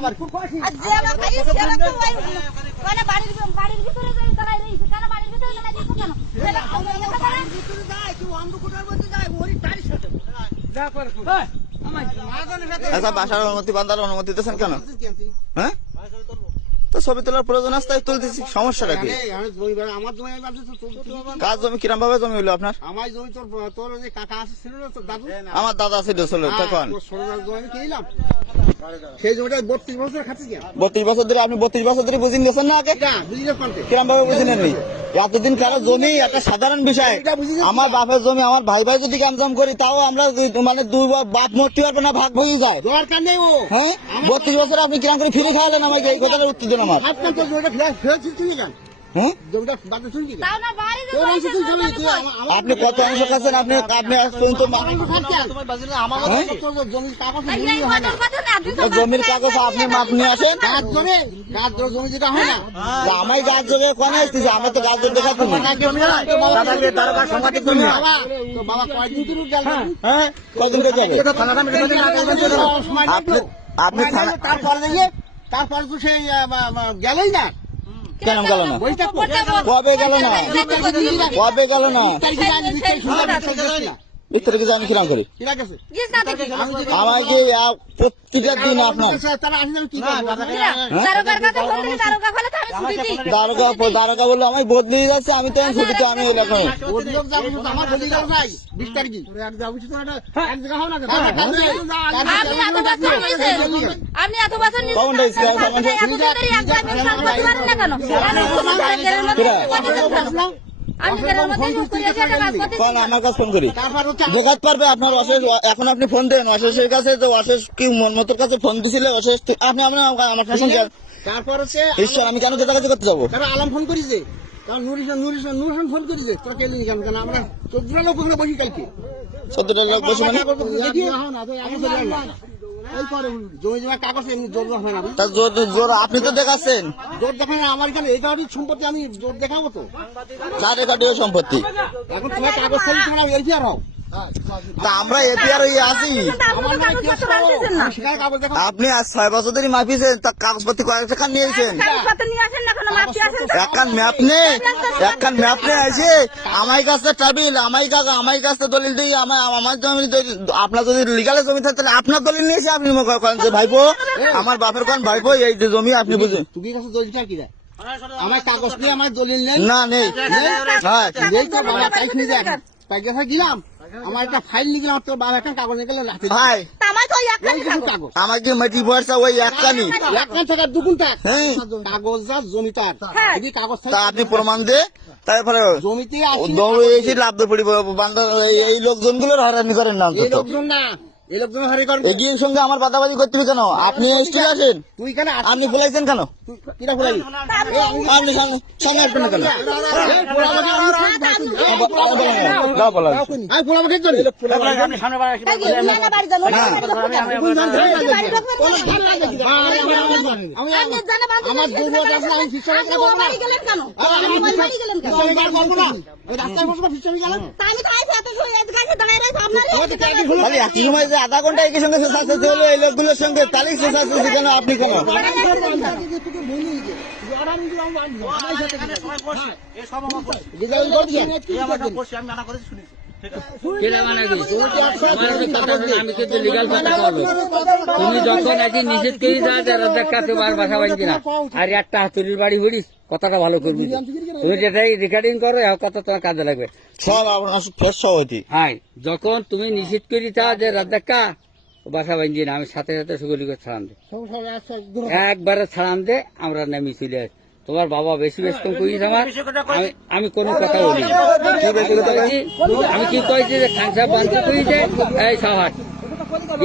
আবার আর যে আমার ভাই সেটা তো ওই মানে বাড়ির ভিতরে যাই দাঁড়াই রইছে কেন বাড়ির ভিতরে দাঁড়াই দিছো কেন সেটা ভিতরে যায় কি অন্ধকারের মধ্যে যায় ওরই তারির সাথে যা করে আমার মাগনের সাথে আচ্ছা বাসার অনুমতি বান্দার অনুমতি দিতেছেন কেন? হ্যাঁ তো ছবি তোলার প্রয়োজন আছে তাই তুলতেছি, সমস্যাটা কি? আমার জমি কাজ জমি কিরম ভাবে জমি হলো আপনার? আমার জমি তোর যে কাকা আছে ছিল না তোর দাদু, আমার দাদা ছিল চলো তখন তোর ছোট দাদু জমি কিনলাম, সেই জমিটা 32 বছর খাচ্ছি। 32 বছর ধরে আপনি 32 বছর ধরে বুঝিয়ে দিয়েছেন না আগে? বুঝলি কোনটা কিরম ভাবে বুঝে নেননি? এতদিন কারো জমি একটা সাধারণ বিষয়, আমার বাপের জমি আমার ভাই ভাই যদি কামজাম করি তাও আমরা মানে দুই বাপ মরতে পারবো না, ভাগ হয়ে যায়। দরকার নেই ও। হ্যাঁ 32 বছর আপনি কিরম করে ফিরে খাওয়ালেন আমাকে, এই কথাটার উত্তর দেন আমার। আপনার তো জমিটা ফেরত তুই কেন? হ্যাঁ জমিটা বাদ তুই কি? তাও না বাড়ি তোর অংশ তুই জমি তুই আপনি কত অংশ খাচ্ছেন? আপনি আজ পর্যন্ত জমির কাগজ জমির কাগজ আপনি মাপ নিয়ে আসেন। গাছ জমি যেটা হয় না, আমায় গাছ জমি কোনে আসতেছে, আমার তো গাছ জমি দেখাচ্ছি তো বাবা কয়দিন তুই গেল? হ্যাঁ কদিন যাবে আপনি তারপরে তো সেই গেলই না। কেন গেল না? কবে গেল না? কবে গেল না? ভিতরে কি জানি কিরাম করি আমাকে প্রত্যেকটা দিন আপনার দারোগা বললো আমায় বদলে যাচ্ছে, আমি তো ছুটি তো আমি এলাকায় আপনি এত বছর আমার কাছে ফোন করি যোগাত পারবে আপনার অশেষ। এখন আপনি ফোন দেন অশেষের কাছে, যে অশেষ কি মনমতের কাছে ফোন দিছিলে অশেষ আপনি আমার কাছে তারপর হচ্ছে ঈশ্বর আমি কেন কাছাকাছি করতে যাবো? আলম ফোন করিছে, নুরিশন ফোন করিছে, তোর কেন কেন আমরা 14 লোক ওখানে বসি কালকে 14টা লোক বসে মানে জমি জমা কাগজ এমনি জোর হয় না, তা জোর আপনি তো দেখাচ্ছেন। জোর দেখায় না আমার এখানে এই গাড়ির সম্পত্তি আমি জোর দেখাবো তো, কার রেকর্ডীয় সম্পত্তি? এখন তোমার কাগজ চাইলে তোমরা এলপিআর হও, তা আমরা এপিআর হয়ে আছি। আপনি আজ 6 বছর ধরে মাপিয়েছেন, তা কাগজপত্র কয়েক টাকা নিয়েছেন, একখান ম্যাপ নেই, একখান ম্যাপ নেই আছে আমার কাছে টাবিল, আমার কাছে দলিল দিয়ে আমার জমি আপনার যদি লিগালে জমি থাকে তাহলে আপনার দলিল নিয়েছে আপনি যে ভাইপো আমার বাপের কোন ভাইপো এই যে জমি আপনি বুঝেন তুমি কাছে দলিলটা কি দেয়? আমার কাগজ নিয়ে আমার দলিল নেই না নেই হ্যাঁ তাই নিয়ে যায় তাই কাছে গেলাম আমার একটা ফাইল নিয়ে গেলাম, তোর বাবা একটা কাগজ নিয়ে গেলে ভাই কাগজ আমাকে মেটি পয়সা ওই একখানি একখান টাকা দুগুণ টাকা হ্যাঁ কাগজ যা জমি তার যদি কাগজ তা আপনি প্রমাণ দে তারপরে জমিতে এসে লাভ পড়িব বান্ধব এই লোকজনগুলোর হয়রানি করেন না এই লোকজন না, এই লোকজন হারি করেন এগিয়ে সঙ্গে আমার বাদাবাদি করতে হবে কেন? আপনি স্টিল আছেন, তুই কেন আপনি ফুলাইছেন কেন? কিরা ফুলাবি আপনি সামনে আসবেন না কেন? আমার দুর্বল আছে আমি শিক্ষা করবো না, রাস্তায় বসবো শিক্ষা গেলাম খালি একই সময় যে আধা ঘন্টা একই সঙ্গে শেষাচ্ছে হলো এই লোকগুলোর সঙ্গে তাহলেই শেষাচ্ছে কেন? আপনি কেন তুমি যখন আজকে নিষেধ করি দেখা তোমার বাসা বাড়ি না আর একটা হাতুড়ির বাড়ি হরিস কথাটা ভালো করবি, তুমি যেটাই রেকর্ডিং করো কথা তোমার কাজে লাগবে সব আপনার ফের সভাপতি। হ্যাঁ যখন তুমি নিষেধ করি তা যে রাজ্জাক্কা বাসা বাঁধি না আমি সাথে সাথে সুগলি করে ছাড়ান দে, একবারে ছাড়ান দে আমরা নামি চলে আসি। তোমার বাবা বেশি বেশি কম করিস আমার, আমি কোনো কথা বলি আমি কি কইছি যে খানসা বন্ধ করি দে এই সাহাট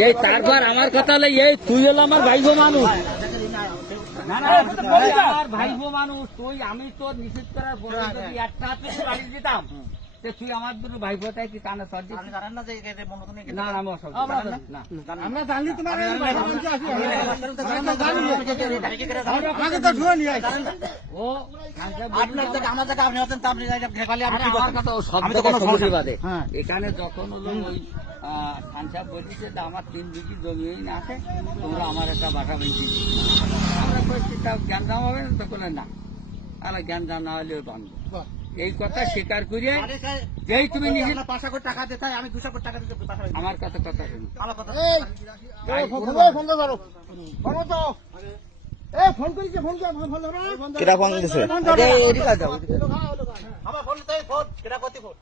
এই তারপর আমার কথা হলে এই তুই হলো আমার ভাইগো মানুষ আমার ভাইগো মানুষ তুই আমি তো নিষেধ করার পরে যদি একটা হাতে বাড়ি দিতাম তুই আমার দুটো ভাই ফোটাই কি কানে সর্দি না আমি আমরা জানলি তোমার এখানে যখন হলো ওই খান সাহেব বলছে যে আমার 3 বিঘি জমি আছে, তোমরা আমার একটা বাসা বাঁধিয়ে দিও। আমরা বলছি তা জ্ঞান দাম হবে না, তখন না তাহলে জ্ঞান দাম না হলেও বাঁধবো। এই কথা স্বীকার করে যেই তুমি নিষেধ, 500 কোটি টাকা দিতে হয়, আমি 200 কোটি টাকা দিতে বাসা বাঁধি। আমার কথা শুনো। এই ফোন ধরো ফোন তো ফোন করেছে ফোন ধরো কিরা ফোন দিছে আমার ফোন তো ফোন কেটা করতে ফোন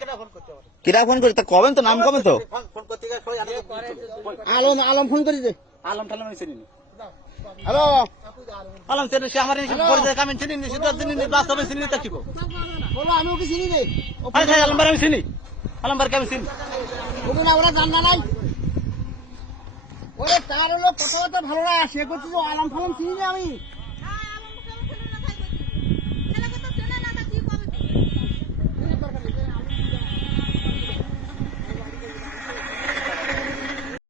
কেটা ফোন করতে হবে কিরা ফোন করি তা কবেন তো নাম কবে তো ফোন করতে গেলে সই আলম আলম ফোন করেছে আলম টালম আমি চিনি হ্যালো আলম চিনি সে আমার নিষেধ করে দেয় আমি চিনি নিষেধ চিনি বাস্তবে চিনি তা কি বলো আমি ওকে চিনি রে আলম বার আমি চিনি আলম বারকে আমি চিনি ওকে না ওরা জানা নাই ওরে তার হলো কথাবার্তা ভালো না সে করছিল আলম ফালাম চিনি না আমি